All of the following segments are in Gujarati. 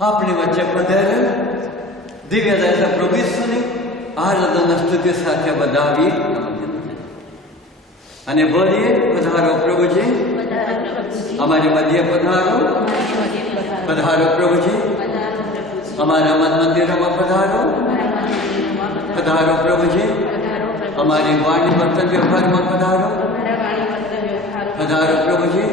આપણી વચ્ચે પધારે દિવ્ય દયા પ્રભુ ઈસુની આરાધના સ્તુતિ સાથે વધાવીએ અને બોલીએ, પધારો પ્રભુજી, અમારી મધ્ય પધારો, પધારો પ્રભુજી, અમારા મન મંદિરોમાં પધારો, પધારો પ્રભુજી, અમારી વાણી વર્તન વ્યવહારમાં પધારો, પધારો પ્રભુજી,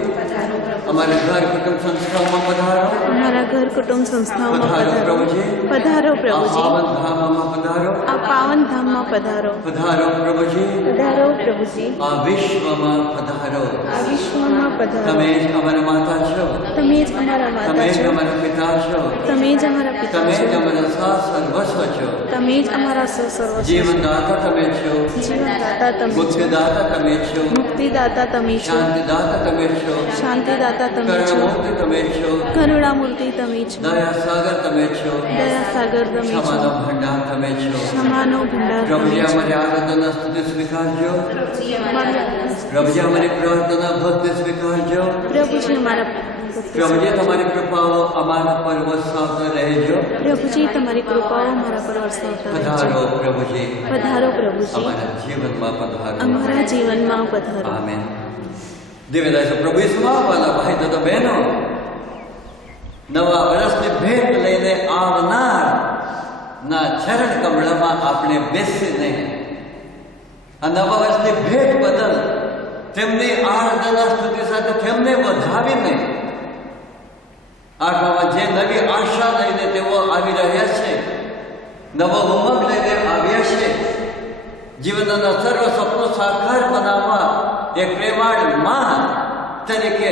અમારા ઘર કુટુંબ સંસ્થાઓમાં પધારો, અમારા ઘર કુટુંબ સંસ્થાઓમાં પધારો પ્રભુજી, પધારો પ્રભુજી, આ પાવન ધામમાં પધારો, આ પાવન ધામમાં પધારો, પધારો પ્રભુજી, પધારો પ્રભુજી, આ વિશ્વમાં પધારો. આ વિશ્વમાં પધારો. તમે જ અમારા માતા છો, તમે જ અમારા તમે માતા જ છો, અમારા પિતા છો, તમે જ અમારા પિતા તમે જ છો, અમારા સાથ સર્વસ્વ છો. તમે જ અમારા સર્વસ્વ છો. જીવનદાતા તમે છો, જીવનદાતા તમે છો, મુક્તિદાતા તમે છો, મુક્તિદાતા તમે છો, શાંતિદાતા તમે છો, શાંતિદાતા તમે છો, કરુણામૂર્તિ તમે છો, કરુણામૂર્તિ તમે છો, દયા સાગર તમે છો, દયા સાગર તમે છો, ક્ષમાનો ભંડાર તમે છો. ક્ષમાનો ભંડાર પ્રભુજી તમે છો. અમારી આરાધના સ્તુતિ સ્વીકારજો, પ્રભુજી અમારી પ્રાર્થના ભક્તિ સ્વીકારજો. પ્રભુજી અમારા પ્રભુજી તમારી કૃપાઓ અમારા પર વરસાવતા રહેજો. પ્રભુજી તમારી કૃપાઓ અમારા પર વરસાવતા પધારો રહેજો. પ્રભુજી, પધારો પ્રભુજી, અમારા જીવનમાં પધારો. અમારા જીવનમાં પધારો. આમેન. દિવ્યદાસ પ્રભુ ઈસુમાં વાલા ભાઈ તથા બહેનો, નવા વર્ષની ભેટ લઈને આવનાર ના ચરણ કમળમાં આપણે બેસીને આ નવા વર્ષની ભેટ બદલ તેમની આરાધના સ્તુતિ સાથે તેમને વધાવીને આત્મામાં જે નવી આશા લઈને તેઓ આવી રહ્યા છે, નવો ઉમંગ લઈને આવ્યા છે, જીવનના સર્વ સપનો સાકાર બનાવવા એક પ્રેમાળ માં તરીકે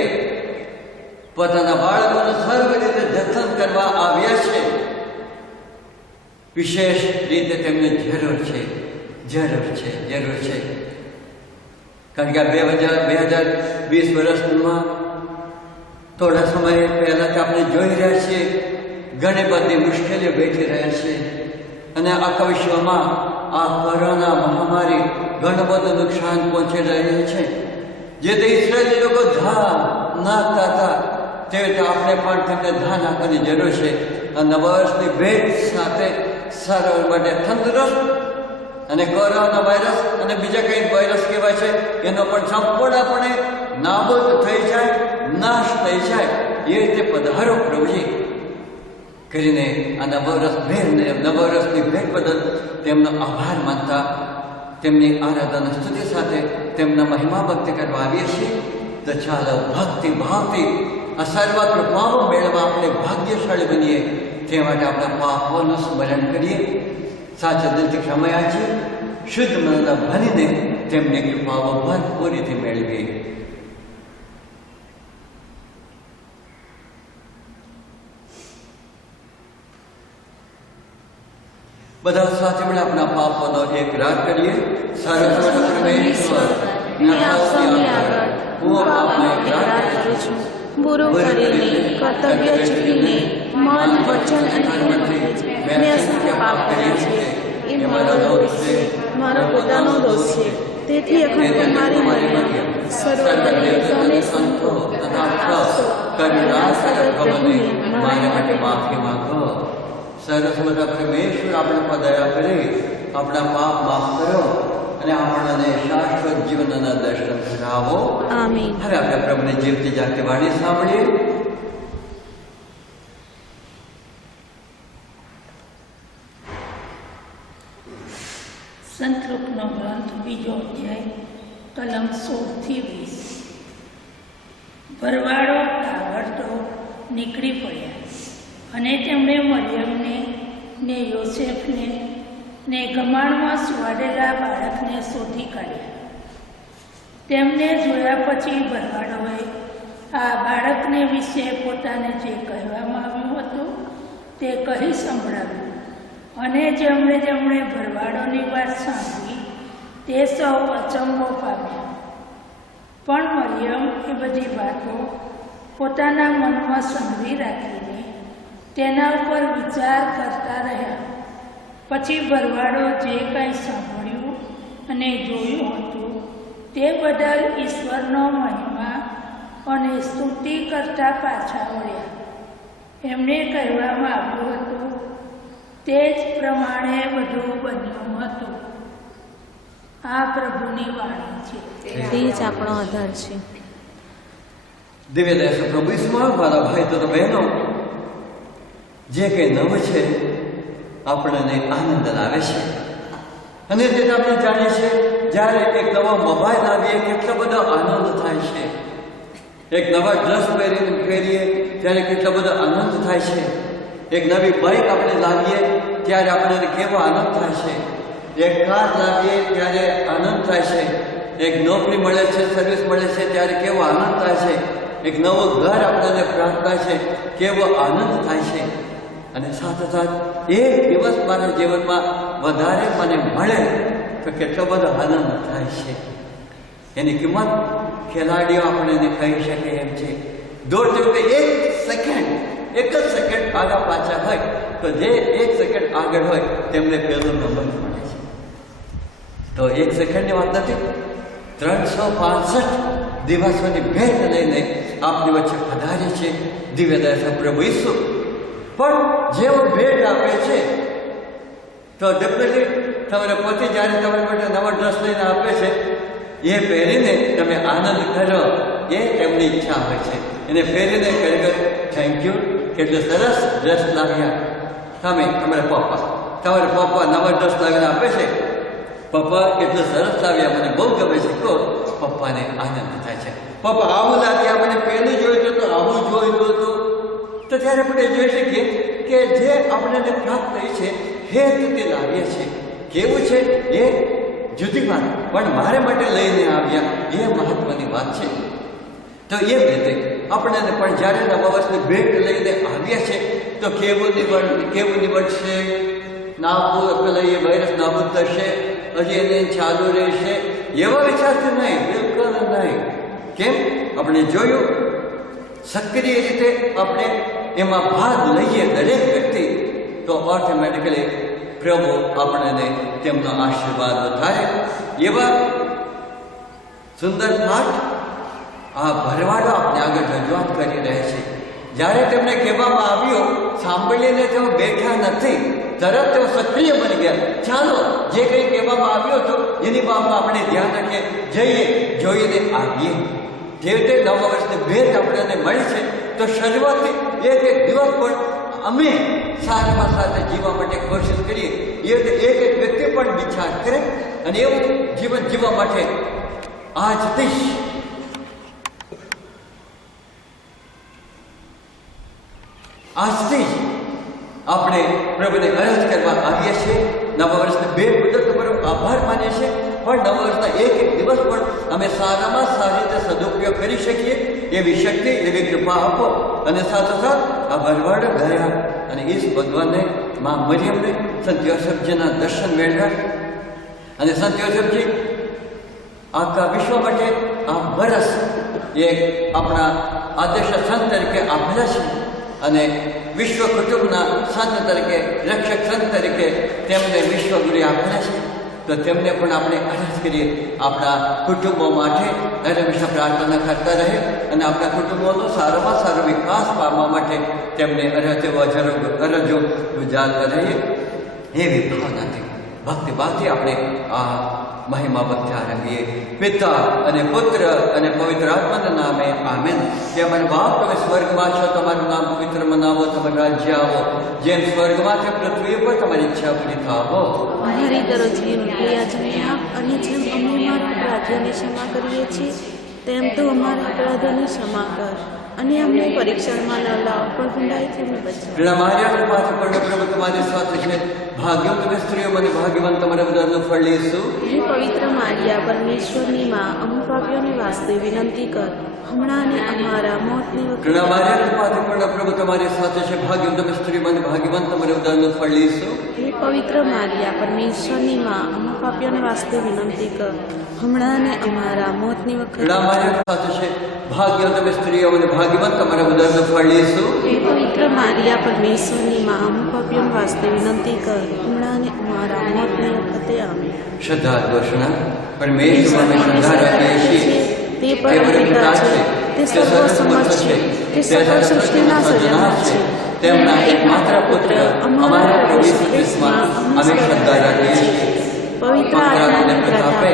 પોતાના બાળકોનું સર્વ રીતે જતન કરવા આવ્યા છે. વિશેષ રીતે તેમને જરૂર છે, જરૂર છે, જરૂર છે. કારણ કે 2020 વર્ષમાં થોડા સમય પહેલાં આપણે જોઈ રહ્યા છીએ ઘણી બધી મુશ્કેલીઓ બેઠી રહ્યા છે અને આખા વિશ્વમાં આ કોરોના મહામારી ઘણું બધું નુકસાન પહોંચી રહ્યું છે. જે તે ઇસરાયેલી લોકો ધા નાખતા હતા તે રીતે આપણે પણ તેમને ધા નાખવાની જરૂર છે. આ નવા વર્ષની ભેટ સાથે સારા માટે તંદુરસ્ત અને કોરોના વાયરસ અને બીજા કંઈ વાયરસ કહેવાય છે એનો પણ સંપૂર્ણપણે નાબૂદ થઈ જાય, નાશ થઈ જાય એ રીતે પધારો પ્રભુજી કરીને આ નવા વર્ષની ભેટ બદલ તેમનો આભાર માનતા તેમની આરાધના સ્તુતિ સાથે તેમના મહિમા ભક્તિ કરવા આવીએ છીએ. તો ચાલો ભક્તિ ભાવથી આ સર્વ કૃપાઓ મેળવવા આપણે ભાગ્યશાળી બનીએ. તે માટે આપણા પાપોનું સ્મરણ કરીએ, સાચા દિલથી ક્ષમા યાચીએ, શુદ્ધ મનના ભરીને તેમની કૃપાઓ ભરપૂરીથી મેળવીએ. બધા સાથે મળે આપણા પાપોનો એક રાગ કરીએ. સર્વોચ્ચ પરમેશ્વર હું આપને પ્રાર્થના કરું છું, બુરો કરીને, કર્તવ્ય ચૂકીને, મન, વચન અને ક્રિયાથી મેં અસંખ્ય પાપ કર્યા છે. એ મારો દોષ છે, મારો પોતાનો દોષ છે. તેથી અખંડ મારી મર્યાદા સર્વને સંતો તથા કરુણાસાગર પ્રભુને મારા માટે માફી માંગો. સરસ્વતા પરમેશ્વર આપણે પર દયા કરી આપણા પાપ માફ કરો અને આપણને શાશ્વત જીવનના દર્શન કરાવો. આમીન. હવે આપણે પ્રભુને જીવતી જાગતી વાણી સાંભળીએ. સંતરૂપનો ગ્રંથ બીજો અધ્યાય કલમ 16-20. ભરવાડો તાબડતોબ નીકળી પડ્યા અને તેમણે મરિયમને ને યોસેફને ને ગમાણમાં સુવાડેલા બાળકને શોધી કાઢ્યા. તેમને જોયા પછી ભરવાડોએ આ બાળકને વિશે પોતાને જે કહેવામાં આવ્યું હતું તે કહી સંભળાવ્યું. અને જેમણે ભરવાડોની વાત સાંભળી તે સૌ અચંબો પામ્યા. પણ મરિયમ એ બધી વાતો પોતાના મનમાં સંઘરી રાખીને તેના ઉપર વિચાર કરતા રહ્યા. પછી ભરવાડો જે કંઈ સાંભળ્યું અને જોયું હતું તે બદલ ઈશ્વરનો મહિમા અને સ્તુતિ કરતા પાછા વળ્યા. એમને કહેવામાં આવ્યું હતું તે જ પ્રમાણે બધું બન્યું હતું. આ પ્રભુની વાણી છે. તે જ આપણો આધાર છે. દિવ્ય દયાસુ પ્રભુ ઈસુમાં મારા ભાઈ તો બહેનો, જે કંઈ નવું છે આપણને આનંદ લાવે છે. અને તે આપણે જાણીએ છીએ, જ્યારે એક નવો મોબાઈલ આવીએ કેટલો બધો આનંદ થાય છે. એક નવા ડ્રેસ પહેરીએ ત્યારે કેટલો બધો આનંદ થાય છે. એક નવી બાઇક આપણે લાવીએ ત્યારે આપણને કેવો આનંદ થાય છે. એક કાર લાવીએ ત્યારે આનંદ થાય છે. એક નોકરી મળે છે, સર્વિસ મળે છે ત્યારે કેવો આનંદ થાય છે. એક નવું ઘર આપણને પ્રાપ્ત થાય છે, કેવો આનંદ થાય છે. અને સાથોસાથ એક દિવસ મારા જીવનમાં વધારે મને મળે તો કેટલો બધો આનંદ થાય છે. એની કિંમત ખેલાડીઓ આપણને કહી શકે એમ છે. દોડતી વખતે એક જ સેકન્ડ આગળ પાછળ હોય તો જે 1 સેકન્ડ આગળ હોય તેમને પહેલો નંબર મળે છે. તો 1 સેકન્ડની વાત નથી, 365 દિવસોની ભેટ લઈને આપની વચ્ચે પધારે છે દિવ્ય દયાસુ પ્રભુ ઈસુ. પણ જેવો ભેટ આપે છે તો ડેફિનેટલી તમારે પોતે જ્યારે તમારા માટે નવા ડ્રેસ લઈને આપે છે એ પહેરીને તમે આનંદ કરો, એ તેમની ઈચ્છા હોય છે. એને પહેરીને ખરેખર થેન્ક યુ, કેટલું સરસ ડ્રેસ લાવ્યા તમે. તમારા પપ્પા નવા ડ્રેસ લાવીને આપે છે, પપ્પા કેટલું સરસ લાવ્યા, મને બહુ ગમે છે. કહો, પપ્પાને આનંદ થાય છે. પપ્પા આવું લાવ્યા, મને પહેલું જોયું તો આવું જોયું હતું. તો ત્યારે આપણે જોઈ શકીએ કે જે આપણને પ્રાપ્ત થઈ છે હેતુથી લાવીએ છીએ. કેવું છે એ જુદી વાત, પણ મારે માટે લઈને આવ્યા એ મહત્વની વાત છે. તો એ રીતે આપણને પણ જ્યારે નવા વર્ષની ભેટ લઈને આવ્યા છે તો કેવું નીવડશે, પેલા એ વાયરસ નાબૂદ થશે, હજી એને ચાલુ રહેશે, એવા વિચારથી નહીં, બિલકુલ નહીં. કેમ? આપણે જોયું સક્રિય રીતે આપણે એમાં ભાગ લઈએ દરેક વ્યક્તિ, તો ઓટોમેટિકલી પ્રભુ આપણને તેમનો આશીર્વાદ થાય. એવા સુંદર પાઠ આ ભરવાડો આપણે આગળ રજૂઆત કરી રહ્યા છે. જ્યારે તેમને કહેવામાં આવ્યું, સાંભળીને તેઓ બેઠા નથી, તરત તેઓ સક્રિય બની ગયા. ચાલો, જે કંઈ કહેવામાં આવ્યું હતું એની બાબતમાં આપણે ધ્યાન રાખીએ, જઈએ, જોઈને આવીએ. જે રીતે નવા વર્ષની ભેટ આપણને મળી છે તો શરૂઆતથી એક દિવસ પણ અમે સારામાં સારા જીવવા માટે કોશિશ કરીએ. એ રીતે એક વ્યક્તિ પણ વિચાર કરે અને એવું જીવન જીવવા માટે આજથી જ આપણે પ્રભુને અરજ કરવા આવીએ છીએ. નવા વર્ષની ભેટ બદલ તમારો આભાર માનીએ છીએ, પણ નવા વર્ષના એક દિવસ પણ અમે સારામાં સારી રીતે સદુપયોગ કરી શકીએ એવી શક્તિ, એવી કૃપા આપો. અને સાથોસાથ આ ભરવાડ ગયા અને ઈસ ભગવાનને, મા મરિયમને, સંત યોસેફજીના દર્શન મેળવ્યા. અને સંત યોસેફજી આખા વિશ્વ માટે આ વરસ એક આપણા આદર્શ સંત તરીકે આપેલા છે અને વિશ્વ કુટુંબના સંત તરીકે, રક્ષક સંત તરીકે તેમને વિશ્વગુરુ આપેલા છે. તો તેમને પણ આપણે અરજ કરીએ, આપણા કુટુંબો માટે હંમેશા પ્રાર્થના કરતા રહે અને આપણા કુટુંબોનો સારામાં સારો વિકાસ પામવા માટે તેમને અરજો ગુજારતા રહીએ. એવી ભાવનાથી, ભક્તિભાવથી આપણે આ મહિમા ભક્તિ આરંભીએ. પિતા અને પુત્ર અને પવિત્ર આત્માના નામે આમેન. કે અમારા બાપ, તમે સ્વર્ગમાં છો, તમારું નામ પવિત્ર મનાવો, તમારું રાજ્ય આવો, જેમ સ્વર્ગમાં છે પૃથ્વી પર તમારી ઈચ્છા પૂરી થાવો. અમારી દરરોજની રોટલી આજે આપ, અને જેમ અમે અમારા અપરાધીઓને ક્ષમા કરીએ છીએ તેમ તો અમારા અપરાધોની ક્ષમા કર, અને અમને પરીક્ષણમાં ન લાવ, પણ ગુંડાઈથી અમને બચાવ. માર્યા પાછળ પ્રભુ તમારી સાથે છે, ભાગ્યો તમે સ્ત્રીઓ મને ભાગ્યવાન, તમારા ઉદરનું ફળ લેશું. હે પવિત્ર મારિયા, પરમેશ્વરની માં, અમુ પાપીઓને વાસ્તે વિનંતી કર, હમણાં અને અમારા મોતની વખતે. માર્યા પાછળ પ્રભુ તમારી સાથે છે, ભાગ્યો તમે સ્ત્રીઓ મને ભાગ્યવાન, તમારા ઉદરનું ફળ લેશું. હે પવિત્ર મારિયા, પરમેશ્વરની માં, અમુ પાપીઓને વાસ્તે વિનંતી કર, હમણાં અને અમારા મોતની વખતે. માર્યા સાથે છે, ભાગ્યો તમે સ્ત્રીઓ મને ભાગ્યવાન, તમારા ઉદરનું ફળ લેશું. હે પવિત્ર મારિયા, પરમેશ્વરની માં, અમુ પાપીઓને વાસ્તે વિનંતી કર, હમણાં અને અમારા મોતની વખતે. આમેન. શ્રદ્ધા ઘોષણા. પરમેશ્વર અમે શ્રદ્ધા રાખીએ છીએ, તે પરમ પિતા છે, તે સર્વસમર્થ છે, તે સકળ સૃષ્ટિના સર્જનહાર છે, તેમના એકમાત્ર પુત્ર અમારા પ્રભુ ઈસુ ખ્રિસ્તમાં અમે શ્રદ્ધા રાખીએ છીએ. પવિત્ર આત્માને પ્રતાપે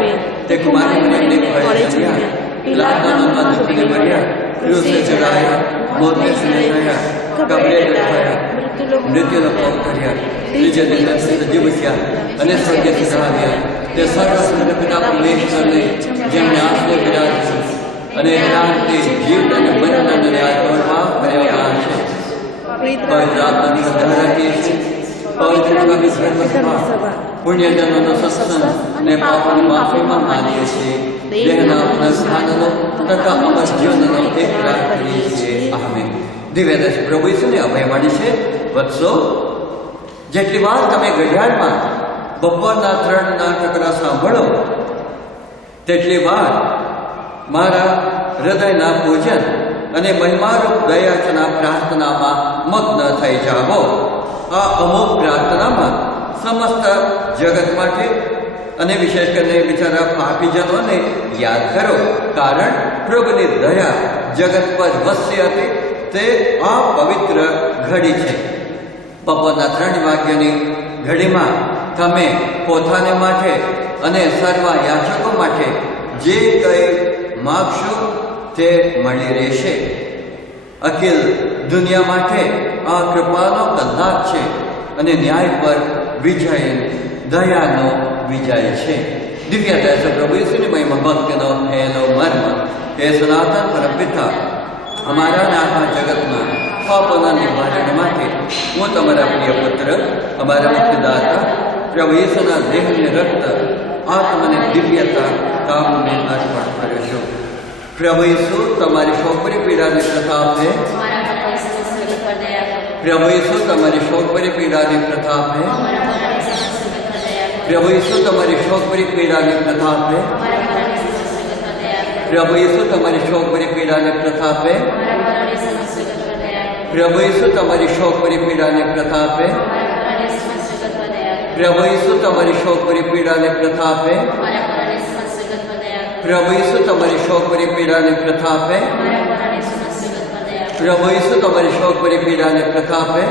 તે કુમારી મરિયમને ખોળે જન્મ્યા, પિલાતના નામમાં દુઃખને મર્યા, ક્રૂસે ચડાયા, મોતને સૂઈ કબરે લટકાયા, મૃત્યુનો ભોગ કર્યા, ત્રીજે દિવસે સજીવ થયા અને સ્વર્ગે ચઢાવ્યા. તે સર્વશ્રેષ્ઠ પિતા પરમેશ્વરને જેમણે આંસુ કર્યા છે અને જ્ઞાનથી જીવ અને બંધન અને આત્મા કર્યા છે. પવિત્ર આત્માની શ્રદ્ધા રાખીએ છીએ. પવિત્ર ધર્મસભા, પુણ્યજનોનો સત્સંગ અને પાપની માફીમાં માનીએ છીએ. દેહના પુનઃસ્થાનનો તથા અમર જીવનનો એક લાભ કરીએ છીએ. આમેન. દિવ્યદર્શ પ્રભુ ઈસુને અભયવાણી છે, વત્સો, જેટલી વાર તમે ઘડિયાળમાં બપોરના 3 ટકરા સાંભળો તેટલી વાર મારા હૃદયના પૂજન અને મહિમારૂપ દયાચના પ્રાર્થનામાં મગ્ન થઈ જાઓ. આ અમુક પ્રાર્થનામાં સમસ્ત જગત માટે અને વિશેષ કરીને બિચારા પાપીજનોને યાદ કરો, કારણ પ્રભુની દયા જગત પર વસી હતી. તે આ પવિત્ર ઘડી છે. બપોરના 3 વાગ્યાની ઘડીમાં તમે પોતાને માટે અને સર્વ યાચકો માટે જે કંઈ માગશો તે મળી રહેશે. અખિલ દુનિયા માટે આ કૃપાનો કલાક છે અને ન્યાય પર વિજય, દયાનો વિજય છે. દિવ્ય દયા પ્રભુ ઈસુની મહિમા ભક્તિનો ફેલો મર્મ એ સનાતન પરમપિતા અમારા નાના જગતમાં પાપોના નિવારણ માટે હું તમારા પ્રિય પુત્ર, અમારા મુક્તિદાતા પ્રભુ ઈસુના દેહને રક્ત, આત્મને દિવ્યતા કામને અર્પણ કર્યો છું. પ્રભુ ઈસુ તમારી શોકભરી પીડાને પ્રતાપે, પ્રભુ ઈસુ તમારી શોકભરી પીડાને પ્રતાપે, પ્રભુ ઈસુ તમારી શોકભરી પીડાને પ્રતાપે, પ્રભુ ઈસુ તમારી શોકભરી પીડાને પ્રતાપે, પ્રભુ ઈસુ તમારી શોકભરી પીડાને પ્રતાપે, પ્રભુ ઈસુ તમારી શોકભરી પીડાને પ્રતાપે, પ્રભુ ઈસુ તમારી શોકભરી પીડાને પ્રતાપે, પ્રભુ ઈસુ તમારી શોકભરી પીડાને પ્રતાપે,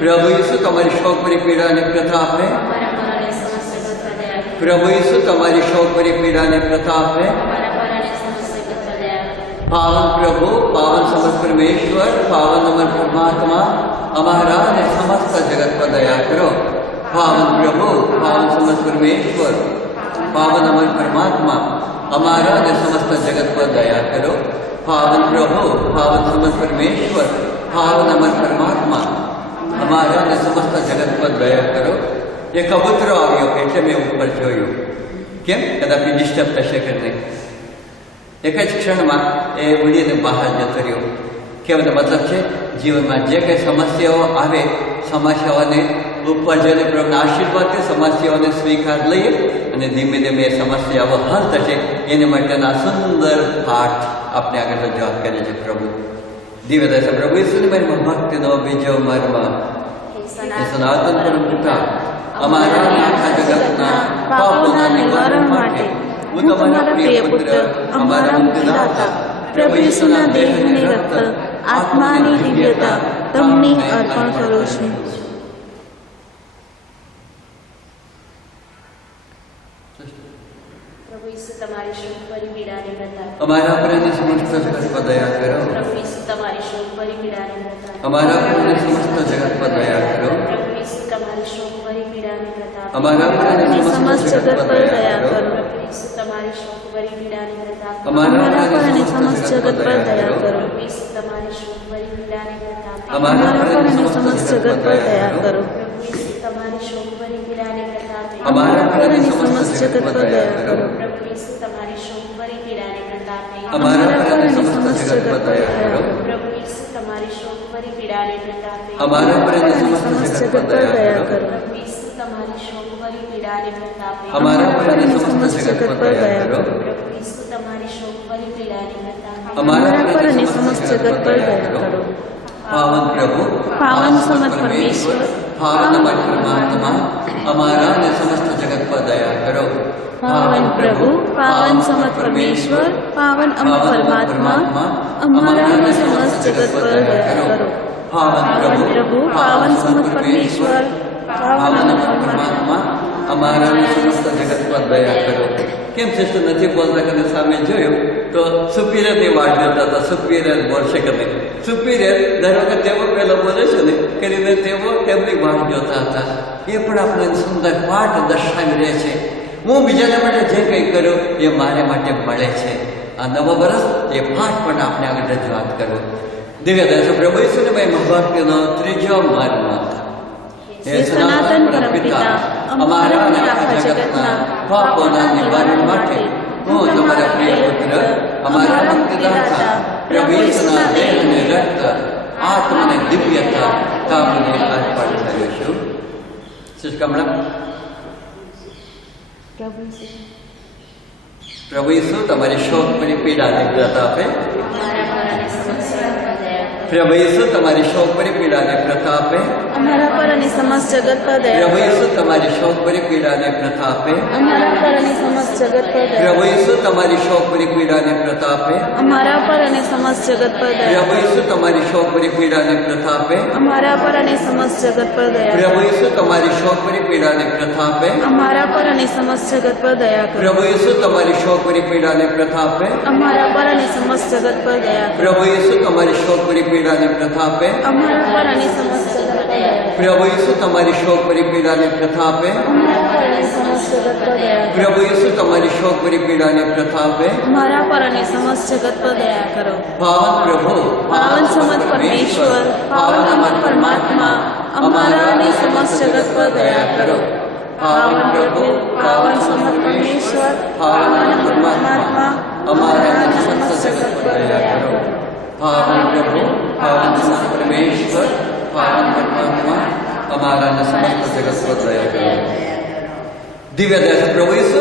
પ્રભુ ઈસુ તમારી શોકભરી પીડાને પ્રતાપે, પ્રભુ ઈસુ તમારી શોકભરી પીડાને પ્રતાપે. પાવન પ્રભુ, પાવન સમસ્ત પરમેશ્વર, પાવન અમર પરમાત્મા, અમારા અને સમસ્ત જગત પર દયા કરો. પાવન પ્રભુ, પાવન સમસ્ત પરમેશ્વર, પાવન અમર પરમાત્મા, અમારા અને સમસ્ત જગત પર દયા કરો. પાવન પ્રભુ, પાવન સમસ્ત પરમેશ્વર, પાવન અમર પરમાત્મા, અમારા અને સમસ્ત જગત પર દયા કરો. એ કબૂતરો આવ્યો એટલે મેં ઉપર જોયું. કેમ? કદાચ ડિસ્ટર્બ થશે કે નહીં. એક જ ક્ષણમાં એ ઉડીને બહાર જતો રહ્યો. કહેવાનો મતલબ છે, જીવનમાં જે કંઈ સમસ્યાઓ આવે, સમસ્યાઓને ઉપર જઈને પ્રભુના આશીર્વાદથી સમસ્યાઓને સ્વીકાર લઈએ અને ધીમે ધીમે એ સમસ્યાઓ હલ થશે. એને માટેના સુંદર પાઠ આપણે આગળ રજૂઆત કરે છે પ્રભુ. દિવ્યદર્શન પ્રભુ ઈસુની મહિમા ભક્તિનો બીજો મર્મ એ સનાતન પરમપિતા અમારા આખા જગતના પાપોના નિવારણ માટે હું તમારા પ્રિય પુત્ર, અમારા મુક્તિદાતા પ્રભુ ઈસુના દેહને રક્ત, આત્માની દિવ્યતા તમને અર્પણ કરું છું. પ્રભુ ઈસુ તમારી શોકભરી પીડાને પ્રતાપે, અમારા પર અને સમસ્ત જગત પર દયા કરો. પ્રભુ ઈસુ તમારી શોકભરી પીડાને પ્રતાપે, અમારા પર અને સમસ્ત જગત પર દયા કરો. પ્રભુ ઈસુ તમારી શોકભરી પીડાને પ્રતાપે, અમારા પર અને સમસ્ત જગત પર દયા કરો. પ્રભુ ઈસુ તમારી શોકભરી પીડાને પ્રતાપે, અમારા પર અને સમસ્ત જગત પર દયા કરો. પ્રભુ ઈસુ તમારી શોકભરી પીડાને પ્રતાપે, અમારા પર અને સમસ્ત જગત પર દયા કરો. પ્રભુ ઈસુ તમારી શોકભરી પીડાને પ્રતાપે, અમારા પર અને સમસ્ત જગત પર દયા કરો. પ્રભુ ઈસુ તમારી શોકભરી પીડાને પ્રતાપે, અમારા પર અને સમસ્ત જગત પર દયા કરો. પ્રભુ ઈસુ તમારી શોકભરી પીડાને પ્રતાપે, અમારા પર અને સમસ્ત જગત પર દયા કરો. પ્રભુ ઈસુ તમારી શોકભરી પીડાને પ્રતાપે, અમારા પર અને સમસ્ત જગત પર દયા કરો. પ્રભુ ઈસુ તમારી શોકભરી પીડાને પ્રતાપે, અમારા પર અને સમસ્ત જગત પર દયા કરો. પાવન પ્રભુ, પાવન સમર્થ પરમેશ્વર, પાવન પરમાત્મા અમારા અને સમસ્ત જગત પર દયા કરો. પાવન પ્રભુ, પાવન સમત પરમેશ્વર, પાવન અમર પરમાત્મા, અમારા અને સમસ્ત જગત પર દયા કરો. પાવન પ્રભુ, પાવન સમત પરમેશ્વર, પાવન અમર પરમાત્મા, અમારા અને સમસ્ત જગત પર દયા કરો. કેમ સિસ્ટર નથી બોલતા કે સામે જોયું તો સુપિરિયરની વાટ જોતા હતા. સુપિરિયર બોલશે કે નહીં. સુપિરિયર દર વખત તેઓ પહેલો બોલે છે ને કરીને તેઓ તેમની વાટ જોતા હતા. એ પણ આપણે સુંદર પાઠ દર્શાવી રહે છે. હું બીજાના માટે જે કંઈ કરું એ મારે માટે મળે છે. આ નવો વર્ષ એ પાઠ પણ આપણે આગળ રજૂઆત કરો. દિવ્ય દર્શક પ્રભુ ઈસુભાઈ મહાભક્તિનો ત્રીજો માર્ગ હે સનાતન પરમપિતા, અમારા અને આખા જગતના પાપોના નિવારણ માટે હું તમારા પ્રિય પુત્ર અમારા મુક્તિદાતા પ્રભુ ઈસુના દેહ અને રક્ત આત્માને દિવ્યતા તમને અર્પણ કરું છું. સિસ્ટર કમલા, પ્રભુ ઈસુ તમારી શોક ભરી પીડા નિગ્રતા આપે. પ્રભુ ઈસુ તમારી શોક ભરી પીડાને પ્રતાપે. અમારા પર અને સમસ્ત જગત પર દયા પ્રભુ કરો. ઈસુ તમારી શોક ભરી પીડાને પ્રતાપે. અમારા પર અને સમસ્ત જગત પર દયા પ્રભુ કરો. ઈસુ તમારી શોક ભરી પીડાને પ્રતાપે. અમારા પર અને સમસ્ત જગત પર દયા પ્રભુ કરો. ઈસુ તમારી શોક ભરી પીડાને પ્રતાપે. અમારા પર અને સમસ્ત જગત પર દયા કરો. પ્રભુ ઈસુ તમારી શોક ભરી પીડાને પ્રતાપે. અમારા પર અને સમસ્ત જગત પર દયા કરો. પ્રભુ ઈસુ તમારી શોક ભરી પીડાને પ્રતાપે. અમારા પર અને સમસ્ત જગત પર દયા કરો. પ્રભુ ઈસુ તમારી શોક ભરી પીડાને પ્રતાપે. અમારા પર અને સમસ્ત જગત પર દયા કરો. પ્રભુ ઈસુ તમારી શોક ભરી પીડાને પ્રતાપે. અમારા પર અને સમસ્ત જગત પર દયા કરો. પ્રભુ ઈસુ તમારી શોક ભરી પીડાને પ્રતાપે. અમારા પર અને સમસ્ત જગત પર દયા કરો. પાવન પ્રભુ, પાવન સમત પરમેશ્વર, પાવન અમર પરમાત્મા, અમારા અને સમસ્ત જગત પર દયા કરો. પાવન પ્રભુ, પાવન સમત પરમેશ્વર, પાવન અમર પરમાત્મા, અમારા અને સમસ્ત જગત પર દયા કરો. પાવન પ્રભુ, પાવન સમત પરમેશ્વર, પાવન પરમાત્મા, અમારા અને સમસ્ત જગત પર દયા કરો. દિવ્ય દર્શન પ્રભુ ઈસુ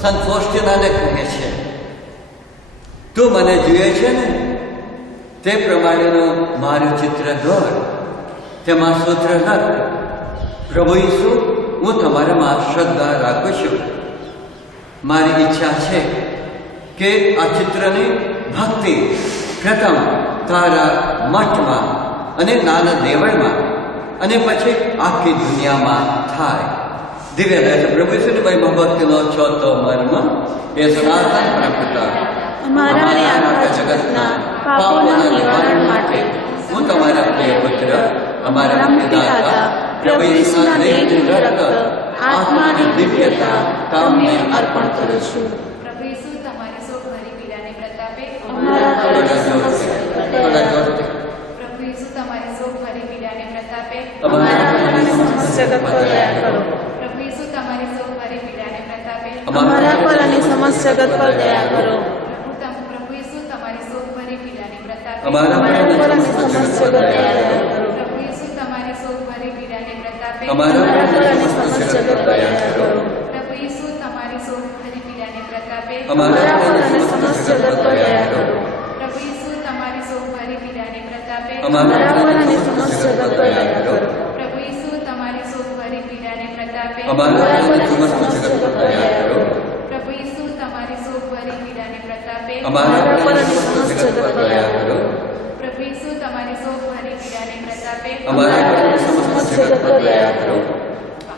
સંત ફોસ્ટિનાને કહે છે, તું મને જુએ છે ને તે પ્રમાણેનું મારું ચિત્ર દોર, તેમાં સૂત્ર લખ. પ્રભુ ઈસુ, હું તમારામાં શ્રદ્ધા રાખું છું. મારી ઈચ્છા છે કે આ ચિત્રની ભક્તિ પ્રથમ તારા મઠમાં અને નાના દેવળમાં અને પછી આખી દુનિયામાં થાય. દિવ્ય દર્શન પ્રભુ ઈસુની ભક્તિનો ચોથો મર્મ એ સનાતન પરમપિતા અમારા અને આખા જગતના પાપોના નિવારણ માટે હું તમારા પ્રિય પુત્ર અમારા મુક્તિદાતા પ્રભુ ઈસુના દેહનું રક્ત આત્માની દિવ્યતા તમને અર્પણ કરું છું. પ્રભુ ઈસુ તમારી શોક ભરી પીડાને પ્રતાપે અમારા પર અને સમસ્ત જગત પર દયા કરો. પ્રભુ ઈસુ તમારી શોક ભરી પીડાને પ્રતાપે અમારા પર અને સમસ્ત જગત પર દયા કરો. પ્રભુ ઈસુ તમારી શોક ભરી પીડાને પ્રતાપે અમારા પર અને સમસ્ત જગત પર દયા કરો. પ્રભુ ઈસુ તમારી શોક ભરી પીડાને પ્રતાપે અમારા અમારા પર અને સમસ્ત જગત પર દયા કરો. પ્રભુ ઈસુ તમારી શોક ભરી પીડાને પ્રતાપે અમારા અમારા પર અને સમસ્ત જગત પર દયા કરો. પ્રભુ ઈસુ તમારી શોક ભરી પીડાને પ્રતાપે અમારા અમારા પર અને સમસ્ત જગત પર દયા કરો. પ્રભુ ઈસુ તમારી શોક ભરી પીડાને પ્રતાપે અમારા પર અને સમસ્ત જગત પર દયા કરો. પ્રભુ ઈસુ તમારી શોક ભરી પીડાને પ્રતાપે અમારા પર અને સમસ્ત જગત પર દયા કરો. પ્રભુ ઈસુ તમારી શોક ભરી પીડાને પ્રતાપે અમારા પર અને સમસ્ત જગત પર દયા કરો. પ્રભુ ઈસુ તમારી શોક ભરી પીડાને પ્રતાપે અમારા પર અને સમસ્ત જગત પર દયા કરો.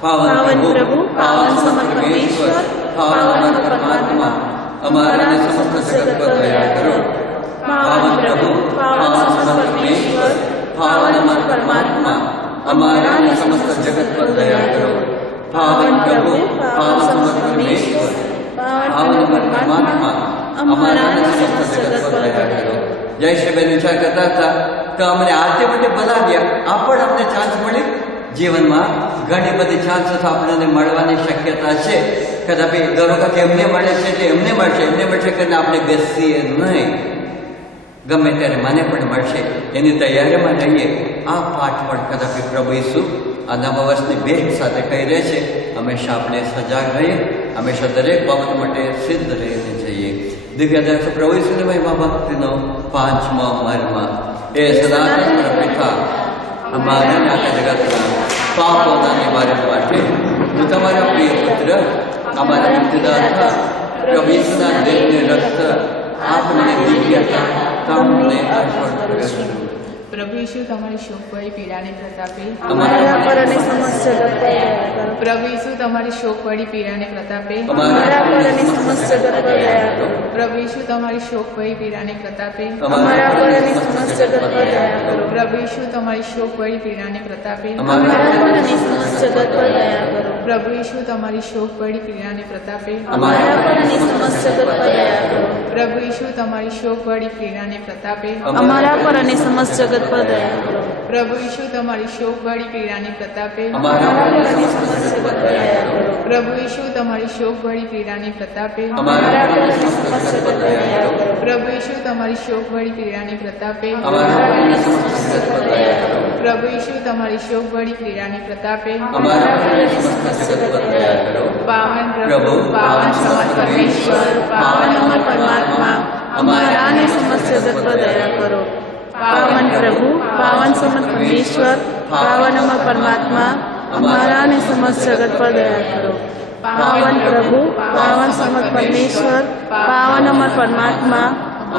પાવન પ્રભુ, પાવન સમત પરમેશ્વર, પાવન અમર પરમાત્મા, અમારા અને સમસ્ત જગત પર દયા કરો. પાવન પ્રભુ, પાવન સમત પરમેશ્વર, પાવન અમર પરમાત્મા, અમારા અને સમસ્ત જગત પર દયા કરો. પાવન પ્રભુ, પાવન સમત પરમેશ્વર, પાવન અમર પરમાત્મા, અમારા અને સમસ્ત જગત પર દયા કરો. જય શ્રી બેન વિચાર કરતા હતા તો અમને આરતી માટે બોલાવ્યા. આ પણ અમને ચાન્સ મળી. જીવનમાં ઘણી બધી ચાન્સો તો આપણને મળવાની શક્યતા છે. કદાપી દર વખત એમને મળે છે એટલે એમને મળશે કરીને આપણે બેસીએ નહીં. ગમે ત્યારે મને પણ મળશે એની તૈયારીમાં રહીએ. આ પાઠ પણ કદાપી પ્રભુ ઈસુ આ નવા વર્ષની ભેટ સાથે કહી રહે છે. હંમેશા આપણે સજાગ રહીએ, હંમેશા દરેક બાબત માટે સિદ્ધ રહીને જઈએ. દિવ્ય દર્શક પ્રભુ ઈસુની મહિમા ભક્તિનો પાંચમો મર્મ એ સનાતન પરમપિતા અમારા આખા જગતના પાપોના નિવારણ માટે હું તમારા પ્રિય પુત્ર અમારા મુક્તિદાતા પ્રભુ ઈસુના દેહને રક્ત આપને દિવ્યતા તમને અર્પણ કરું છું. પ્રભુ ઈસુ તમારી શોકવાળી પીડાને પ્રતાપે અમારા પર અને સમસ્ત જગત પર દયા કરો. પ્રભુ ઈસુ તમારી શોકવાળી પીડાને પ્રતાપે અમારા પર અને સમસ્ત જગત પર દયા કરો. પ્રભુ ઈસુ તમારી શોકવાળી પીડાને પ્રતાપે અમારા પર અને સમસ્ત જગત પર દયા કરો. પ્રભુ ઈસુ તમારી શોકવાળી પીડાને પ્રતાપે અમારા પર અને સમસ્ત જગત પર દયા કરો. પ્રભુ ઈસુ તમારી શોકવાળી પીડાને પ્રતાપે અમારા પર અને સમસ્ત જગત પર દયા કરો. પ્રભુ ઈસુ તમારી શોકવાળી પીડાને પ્રતાપે અમારા પર અને સમસ્ત જગત પર દયા કરો. પ્રભુ ઈસુ તમારી શોકવાળી પીડાને પ્રતાપે અમારા અમારા પર અને સમસ્ત જગત પર દયા કરો. પ્રભુ ઈસુ તમારી શોકવાળી પીડાને પ્રતાપે અમારા પર અને સમસ્ત જગત પર દયા કરો. પ્રભુ ઈસુ તમારી શોકવાળી પીડાને પ્રતાપે અમારા પર અને સમસ્ત જગત પર દયા કરો. પ્રભુ ઈસુ તમારી શોકવાળી પીડાને પ્રતાપે અમારા પર અને સમસ્ત જગત પર દયા કરો. પાવન પ્રભુ, પ્રભુ પાવન સમર્થ પરમેશ્વર પાવન અમર પરમાત્મા અમારા અને સમસ્ત જગત પર દયા કરો. પાવન પ્રભુ પાવન સમર્થ પરમેશ્વર પાવન અમર પરમાત્મા અમારા અને સમસ્ત જગત પર દયા કરો. પાવન પ્રભુ પાવન સમર્થ પરમેશ્વર પાવન અમર પરમાત્મા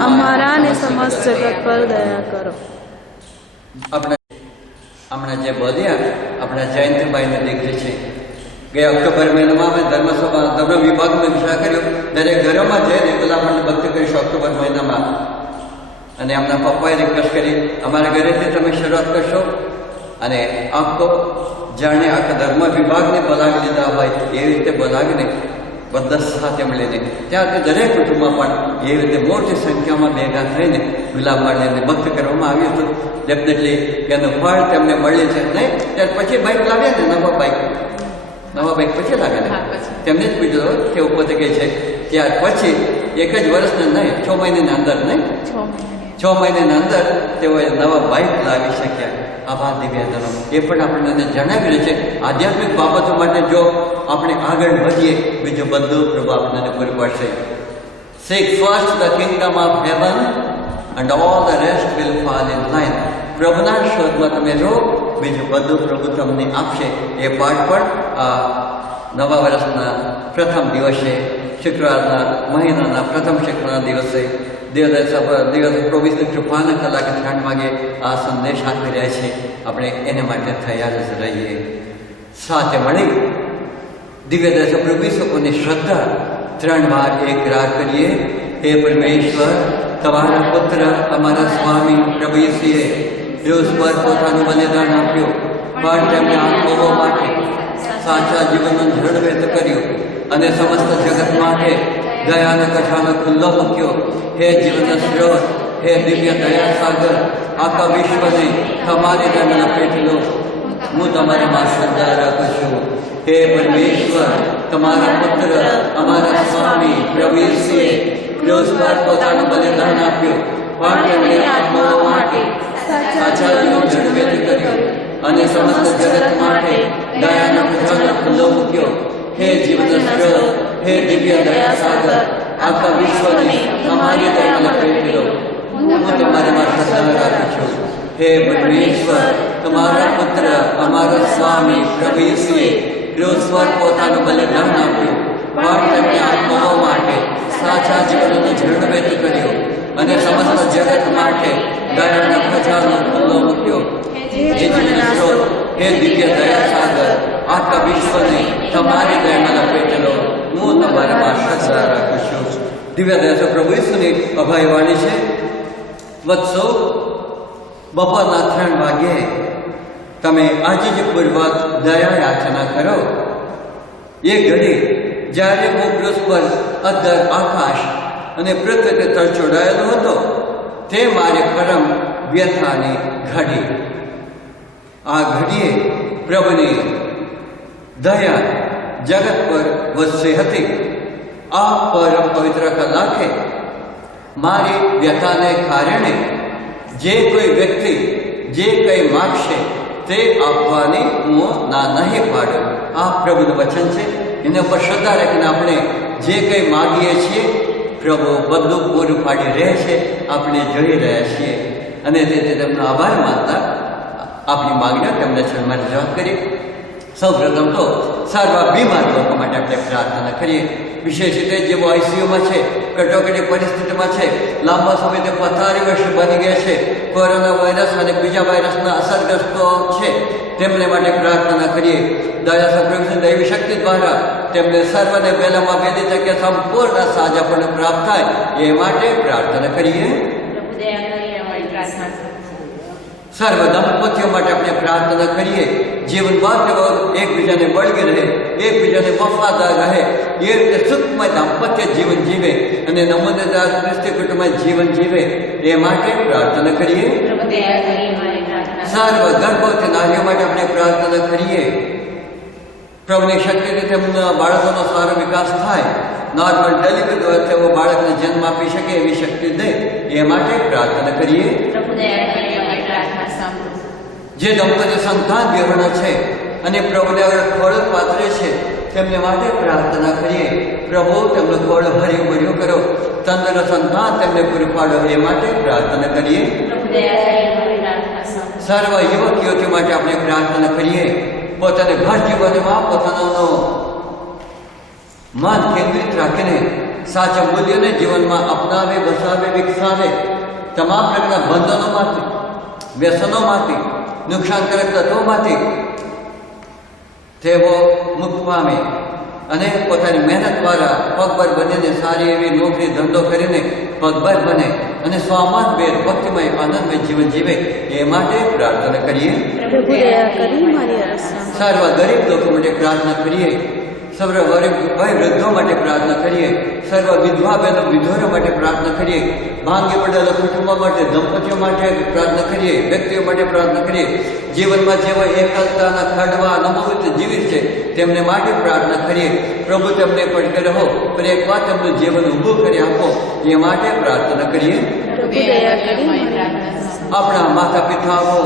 અમારા અને સમસ્ત જગત પર દયા કરો. આપણે હમણાં જે બોલ્યા આપણા જયંતિભાઈની દીકરી છે. ગયા ઓક્ટોબર મહિનામાં અમે ધર્મસભા ધર્મ વિભાગમાં વિચાર કર્યો દરેક ઘરોમાં જઈને ગુલામની ભક્તિ કરીશું ઓક્ટોબર મહિનામાં. અને એમના પપ્પાએ રિક્વેસ્ટ કરી અમારા ઘરેથી તમે શરૂઆત કરશો. અને આખો જાણે આખા ધર્મ વિભાગને બોલાવી લીધા હોય એવી રીતે બોલાવીને બધા સાથે મળીને ત્યારથી દરેક કુટુંબમાં પણ એવી રીતે મોટી સંખ્યામાં ભેગા થઈને ગુલાબવાળીને ભક્ત કરવામાં આવ્યું હતું. ડેફિનેટલી એનું ફળ તેમને મળે છે નહીં. ત્યાર પછી બાઇક લાવ્યા ને નવા બાઇક પછી લાવ્યા ને તેમને જ પૂછ્યું તેઓ પોતે કહે છે ત્યાર પછી એક જ વર્ષને નહીં 6 મહિનાની અંદર નહીં 6 મહિનાની અંદર તેઓએ નવા બાઇક લાવી શક્યા. આભાર દિવ્યાંગનો એ પણ આપણને જણાવી રહ્યું છે આધ્યાત્મિક બાબતો માટે જો આપણે આગળ વધીએ બીજું બધું પ્રભુ આપણને પૂરું પડશે. Seek first the kingdom of heaven and all the rest will fall in line. પ્રભુના શોધમાં તમે રહો બીજું બધું પ્રભુ તમને આપશે. એ પાઠ પણ નવા વર્ષના પ્રથમ દિવસે શુક્રવારના મહિનાના પ્રથમ શુક્રવારના દિવસે દિવસ 24:53 કલાકે 3 વાગે આ સંદેશ આપી રહ્યા છે. આપણે એને માટે તૈયાર જ રહીએ. સાથે મળી દિવ્ય દર્શન પ્રભુ ઈસુની શ્રદ્ધા 3 વાર એકરાર કરીએ. હે પરમેશ્વર તમારા પુત્ર અમારા સ્વામી પ્રભુ ઈસુએ ક્રુસ પર પોતાનું બલિદાન આપ્યું પણ તેમને આત્માઓ માટે સાચા જીવનનું જળ વ્યક્ત કર્યું અને સમસ્ત જગત માટે દયાના કથાનો ખુલ્લો મૂક્યો. હે જીવનનો સ્ત્રોત, હે દિવ્ય દયા સાગર, આખા વિશ્વને તમારી દયામાં લપેટી લો. હું તમારામાં શ્રદ્ધા રાખું છું. હે પરમેશ્વર તમારા પુત્ર અમારા સ્વામી પ્રભુ ઈસુએ ક્રુસ પર પોતાનું બલિદાન આપ્યું પણ તેમણે આત્માઓ માટે સાચા જીવન જળ વ્યક્ત કર્યું અને સમસ્ત જગત માટે દયાના કથાનો ખુલ્લો મૂક્યો. હે જીવનનો સ્ત્રોત, હે દિવ્ય દયા સાગર, આખા વિશ્વને તમારી દયામાં લપેટી લો. હું તમારામાં શ્રદ્ધા રાખું છું. હે પરમેશ્વર તમારા પુત્ર અમારા સ્વામી પ્રભુ ઈસુએ ક્રુસ પર પોતાનું બલિદાન આપ્યું પણ તેમણે આત્માઓ માટે સાચા જીવનનું જળ વ્યક્ત કર્યું અને સમસ્ત જગત માટે દયાના ખજાનો ખુલ્લો મૂક્યો. હે જીવનના સ્ત્રોત, હે દિવ્ય દયા સાગર, આખા વિશ્વને તમારી દયામાં લપેટી લો. હું તમારામાં શ્રદ્ધા રાખું છું. દિવ્ય દયા પ્રભુ ઈસુની અભયવાણી છે. વત્સો બપોરના 3 વાગ્યે તમે આજે જ પૂર્વક દયા યાચના કરો. એ ઘડી જ્યારે હું ક્રુસ પર અદ્ધર આકાશ અને પૃથ્વી તર ચડાયેલો હતો તે મારી પરમ વ્યથાની ઘડી. આ ઘડીએ પ્રભુની દયા જગત પર વસી હતી. આ પરમ પવિત્ર કલાકે મારી વ્યથાને કારણે જે કોઈ વ્યક્તિ જે કંઈ માગશે તે આપવાની હું ના નહીં પાડું. આ પ્રભુનું વચન છે. એના પર શ્રદ્ધા રાખીને આપણે જે કંઈ માગીએ છીએ પ્રભુ બધું પૂરું પાડી રહે છે. આપણે જોઈ રહ્યા છીએ અને તેથી તેમનો આભાર માનતા આપણી માગણીઓ તેમના ચરણમાં રજૂઆત કરીએ. સૌ પ્રથમ તો સર્વ બીમાર લોકો માટે આપણે પ્રાર્થના કરીએ. વિશેષ રીતે જેઓ આઈસીયુમાં છે, કટોકટી પરિસ્થિતિમાં છે, લાંબા સમયથી પથારીવશ બની ગયા છે, કોરોના વાયરસ અને બીજા વાયરસના અસરગ્રસ્તો છે, તેમને માટે પ્રાર્થના કરીએ. દયા સંપ્રભુની દૈવી શક્તિ દ્વારા તેમને સર્વને વહેલામાં વહેલી તકે સંપૂર્ણ સાજાપણ પ્રાપ્ત થાય એ માટે પ્રાર્થના કરીએ. પ્રભુ દયા કરી અમારી પ્રાર્થના સર્વ દંપતીઓ માટે આપણે પ્રાર્થના કરીએ. જીવનમાં તેઓ એકબીજાને વળગી રહે, એકબીજાને વફાદાર રહે, એ રીતે સુખમય દાંપત્ય જીવન જીવે અને નમૂનેદાર ક્રિસ્તી કુટુંબમાં જીવન જીવે એ માટે પ્રાર્થના કરીએ. પ્રભુ દયા કરી અમારી પ્રાર્થના સર્વ ગર્ભવતી નારીઓ માટે આપણે પ્રાર્થના કરીએ. પ્રભુની શક્તિથી તેમના બાળકોનો સારો વિકાસ થાય, નોર્મલ ડિલિવરી દ્વારા તેઓ બાળકને જન્મ આપી શકે એવી શક્તિ દે એ માટે પ્રાર્થના કરીએ. પ્રભુ દયા કરી અમારી પ્રાર્થના સાંભળો. જે દંપતી સંતાન વિહોણો છે અને પ્રભુને આગળ ખોળ પાથરે છે તેમને માટે પ્રાર્થના કરીએ. પ્રભુ તેમનું ખોળ ભર્યું ભર્યું કરો, તંદુરસ્ત સંતાન તેમને પૂરું પાડો એ માટે પ્રાર્થના કરીએ. પ્રભુ દયા કરી અમારી પ્રાર્થના સાંભળો. સર્વ યુવક યુવતીઓ માટે આપણે પ્રાર્થના કરીએ. પોતાને ઘર જીવનમાં પોતાનો મન કેન્દ્રિત રાખીને સાચા મૂલ્યોને જીવનમાં અપનાવે, બસાવે, વિકસાવે, તમામ પ્રકારના બંધનોમાંથી, વ્યસનોમાંથી, નુકસાનકારક તત્વોમાંથી તેઓ મુક્ત પામે અને પોતાની મહેનત દ્વારા પગભર બનીને સારી એવી નોકરી ધંધો કરીને પગભર બને અને સ્વામાનભેર ભક્તિમય આનંદમય જીવન જીવે એ માટે પ્રાર્થના કરીએ. પ્રભુ દયા કરી મારી અરજ સર્વ ગરીબ લોકો માટે પ્રાર્થના કરીએ. સર્વ વૃદ્ધો માટે પ્રાર્થના કરીએ. સર્વ વિધવા બહેનો વિધોરો માટે પ્રાર્થના કરીએ. ભાંગી પડેલા કુટુંબો માટે, દંપતીઓ માટે પ્રાર્થના કરીએ. વ્યક્તિઓ માટે પ્રાર્થના કરીએ. જીવનમાં જેઓ એકલતાના ખડવા અનુભવિત જીવિત છે તેમને માટે પ્રાર્થના કરીએ. પ્રભુ તેમને પડકે રહો, પણ એક વાર તેમનું જીવન ઊભું કરી આપો એ માટે પ્રાર્થના કરીએ. પ્રભુ દયા કરી મારી પ્રાર્થના આપણા માતા પિતાઓ,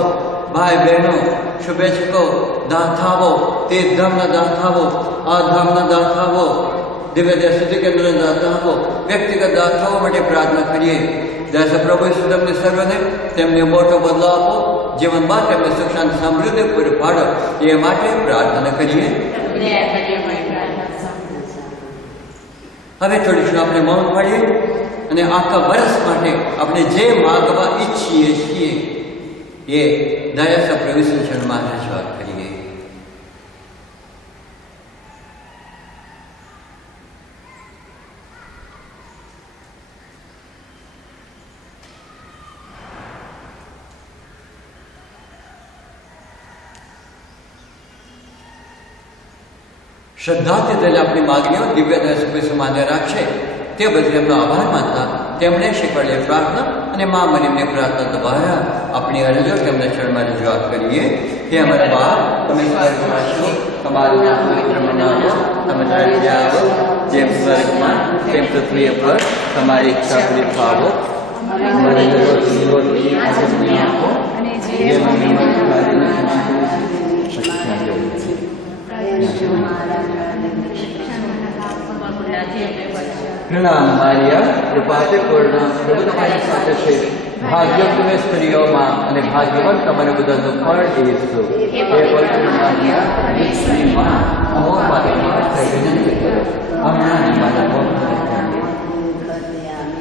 ભાઈ બહેનો, શુભેચ્છકો, દાતાઓ, તે ધામના દાતાઓ, આ ધામના દાતાઓ, દિવ્ય દર્શિત કેન્દ્રના દાતાઓ, વ્યક્તિગત દાતાઓ માટે પ્રાર્થના કરીએ. જૈસે પ્રભુ તમને સર્વને તેમને મોટો બદલો આપો, જીવનમાં તેમને સુખ શાંતિ સમૃદ્ધિ પૂરી પાડો એ માટે પ્રાર્થના કરીએ. પ્રભુ દયા કરી અમારી પ્રાર્થના સાંભળો. હવે થોડી ક્ષણ આપણે મૌન પાડીએ અને આખા વર્ષ માટે આપણે જે માગવા ઈચ્છીએ છીએ એ દયા સપ્રભુ ચરણમાં રજૂઆત કરીએ. શ્રદ્ધાથી થયેલી આપણી માગણીઓ દિવ્ય દયા સપ્રભુ માન્ય રાખશે તે બદલે એમનો આભાર માનતા તેમણે શીખવાડેલી પ્રાર્થના અને મા મરિયમની પ્રાર્થના દ્વારા આપણી અરજો તેમના ચરણમાં રજૂઆત કરીએ. કે અમારા બાપ, તમે સ્વર્ગમાં છો, તમારું નામ પવિત્ર મનાવો, તમે રાજ્ય આવો, જેમ સ્વર્ગમાં તેમ પૃથ્વી પર તમારી ઈચ્છા પૂરી થાવો. અમારી રોજની રોટલી આજે અમને આપો અને જે પ્રણામ મારિયા, કૃપાથી પૂર્ણ, પ્રભુ તમારી સાથે છે. ભાગ્ય તમે સ્ત્રીઓમાં અને ભાગ્યવાન તમારું બધાનું ફળ દેશો. હે પવિત્ર મારિયા, હે સ્ત્રીમાં અમો માટે વિનંતી કરો, હમણાં અમારા મોતના સમયે. પ્યાર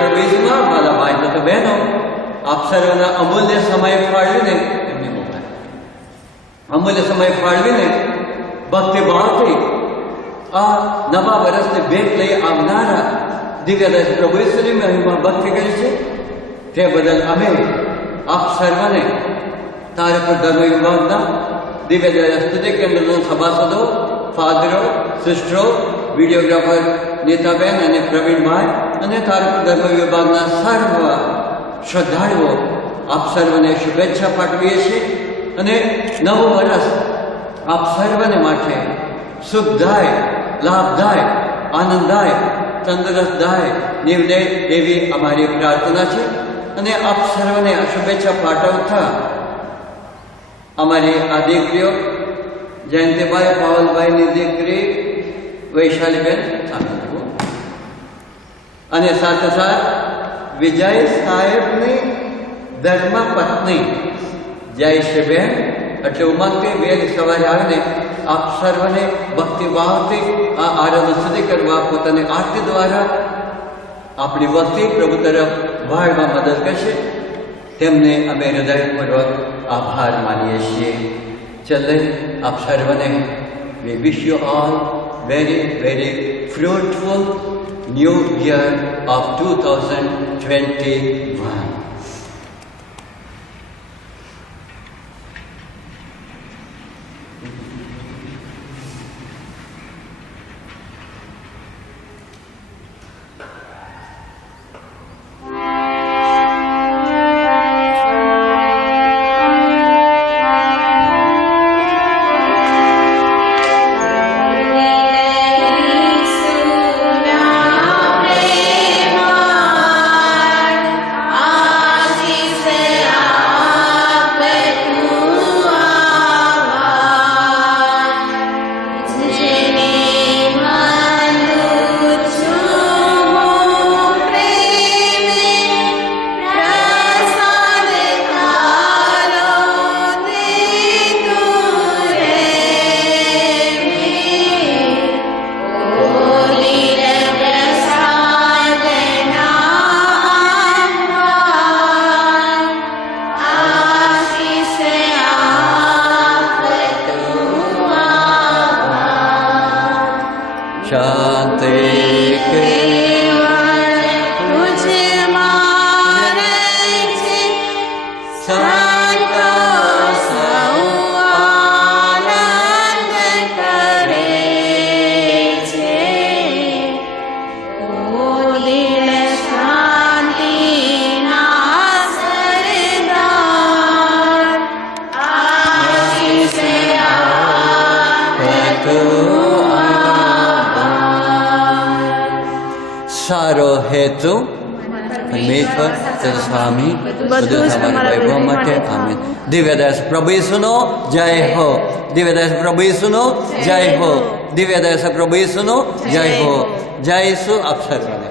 પ્રભુ ઈસુમાં મારા ભાઈ તથા બહેનો આપ સર્વના અમૂલ્ય સમય ફાળવીને એમની મોકલાય અમૂલ્ય સમય ફાળવીને ભક્તિભાવથી આ નવા વર્ષને ભેટ લઈ આવનારા દિવ્યદાસ પ્રભુ ઈસુની મહિમા ભક્તિ કરી છે તે બદલ અમે આપ સર્વને તારે પર ધર્મ વિભાગના દિવ્યદાસ સ્તુતિ કેન્દ્રના સભાસદો, ફાધરો, સિસ્ટરો, વિડીયોગ્રાફર નીતાબેન અને પ્રવીણભાઈ અને તારપુર ધર્મ વિભાગના સર્વ શ્રદ્ધાળુઓ આપ સર્વને શુભેચ્છા પાઠવીએ છીએ અને નવું વર્ષ આપ સર્વને માટે સુખદાય, લાભદાય, આનંદદાય, તંદુરસ્તદાય નીવડે એવી અમારી પ્રાર્થના છે અને આપ સર્વને આ શુભેચ્છા પાઠવતા અમારી આ દીકરીઓ જયંતિભાઈ, પાવલભાઈની દીકરી વૈશાલીબેન સામે અને સાથે સાથ વિજય સાહેબની ધર્મપત્ની જયશ્રીબેન એટલે ઉમંગથી વહેલી સવારે આવીને આપ સર્વને ભક્તિભાવથી આ આરાધના સ્તુતિ કરવા પોતાની આરતી દ્વારા આપણી ભક્તિ પ્રભુ તરફ વાળવા મદદ કરશે તેમને અમે હૃદયપૂર્વક આભાર માનીએ છીએ. ચલે આપ સર્વને we wish you all very very fruitful new year of 2021. સારો હેતુ પરમેશ્વર સ્વામી બધું તમારા વૈભવ માટે આમીન. દિવ્યદાસ પ્રભુ ઈસુનો જય હો. દિવ્યદાસ પ્રભુ ઈસુનો જય હો. દિવ્યદાસ પ્રભુ ઈસુનો જય હો. જય ઈસુ આપ સર્વને.